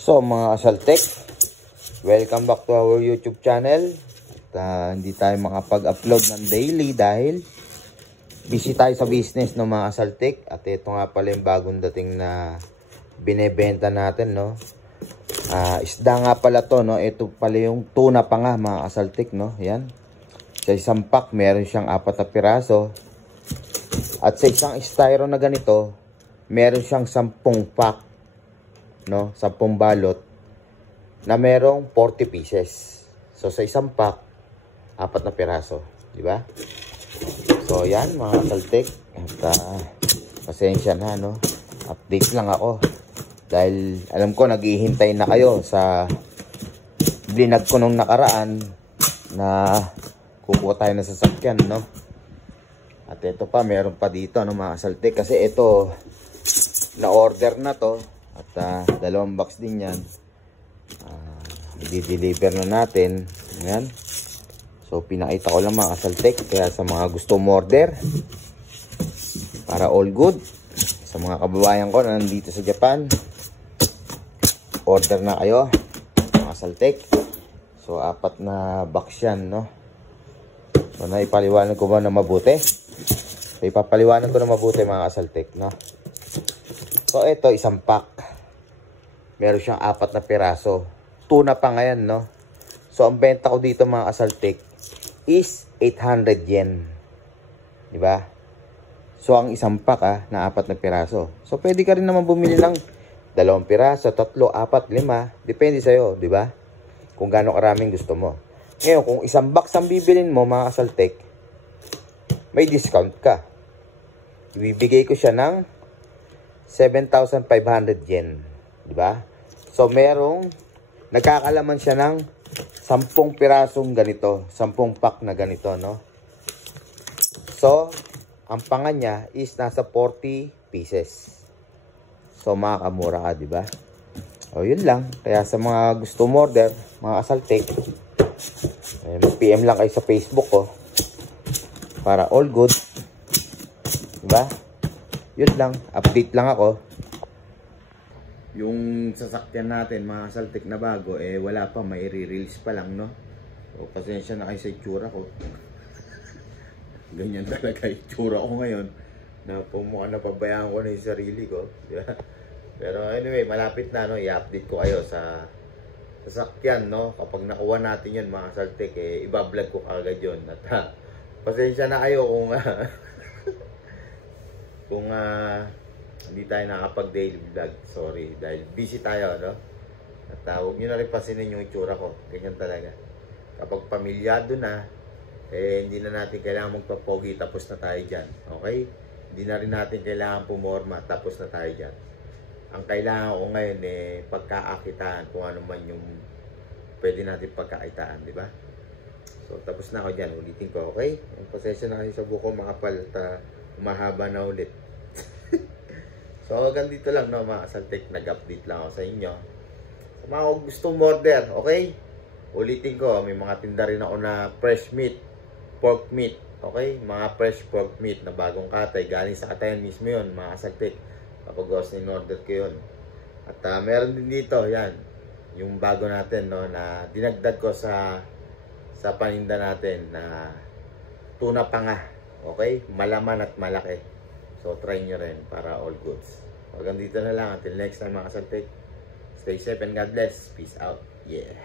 So mga Asaltek, welcome back to our YouTube channel. At, hindi tayo makapag-upload ng daily dahil busy tayo sa business ng mga Asaltek. At ito nga pala yung bagong dating na binebenta natin, no. Isda nga pala to, no. Ito pala yung tuna pa nga mga Asaltek, no. Yan. Sa isang pack meron siyang 4 na piraso. At sa isang styro na ganito, meron siyang 10 pack, no, 10 balot na merong 40 pieces. So sa isang pack, 4 na piraso, di ba? So yan mga Asaltek, at pasensya na, no. Update lang ako dahil alam ko naghihintay na kayo sa blinag ko nung nakaraan na kukuha tayo ng sasakyan, no. At ito pa, meron pa dito, no, mga Asaltek, kasi ito na order na to. At 2 box din yan. I-deliver na natin. Ayan. So pinakita ko lang mga Asaltek. Kaya sa mga gusto order, para all good, sa mga kababayan ko na nandito sa Japan, order na kayo mga Asaltek. So 4 na box yan, no. So naipaliwanag ko ba na mabuti? So ipapaliwanag ko na mabuti mga Asaltek, no. So ito, isang pack. Meron siyang 4 na piraso. Tuna pa ngayon, no. So ang benta ko dito mga Asaltek is 800 yen. Di ba? So ang isang pack na 4 na piraso. So pwede ka rin naman bumili ng 2 piraso, 3, 4, 5. Depende sa'yo, di ba? Kung gaano karaming gusto mo. Ngayon, kung isang box ang bibilin mo mga Asaltek, may discount ka. Ibibigay ko siya ng 7,500 yen. Diba? So, nagkakalaman siya ng 10 pirasong ganito. 10 pack na ganito, no? So, ang panga niya is nasa 40 pieces. So, makakamura ka, diba? O, yun lang. Kaya sa mga gusto order, mga Asaltek, PM lang kayo sa Facebook ko. Para all good. Diba? Yun lang. Update lang ako. Yung sasakyan natin, mga Asaltek na bago, wala pa. May re-release pa lang, no? So, pasensya na kayo sa itsura ko. Ganyan talaga itsura ko ngayon. Na mukhang napabayaan ko na yung sarili ko. Diba? Pero anyway, malapit na, no? I-update ko kayo sa sasakyan, no? Kapag nakuha natin yun, mga Asaltek, ibablog ko kagad yun. At pasensya na kayo kung hindi tayo nakapag daily vlog. Sorry, dahil busy tayo, no? At huwag nyo na rin pasinin yung itsura ko. Ganyan talaga. Kapag pamilyado na, hindi na natin kailangan magpapogi, tapos na tayo dyan. Okay? Hindi na rin natin kailangan pumorma, tapos na tayo dyan. Ang kailangan ko ngayon, pagkakakitaan, kung ano man yung pwede natin pagkakitaan, di ba? So, tapos na ako dyan. Ulitin ko, okay? Ang pasensya na kayo sa buko, makapal, mahaba na ulit. So, hanggang dito lang, no, mga Asaltek. Nag-update lang ako sa inyo. Sa mga gustong order, okay? Ulitin ko, may mga tinda rin ako na fresh meat, pork meat, okay? Mga fresh pork meat na bagong katay. Galing sa katayan mismo yun, mga Asaltek. Kapag gusto in-order ko yun. At meron din dito, yan. Yung bago natin, no, na dinagdag ko sa paninda natin na tuna pa nga. Okay? Malaman at malaki. So, try nyo rin para all goods. Hanggang dito na lang. Until next time mga Asaltek. Stay safe and God bless. Peace out. Yeah.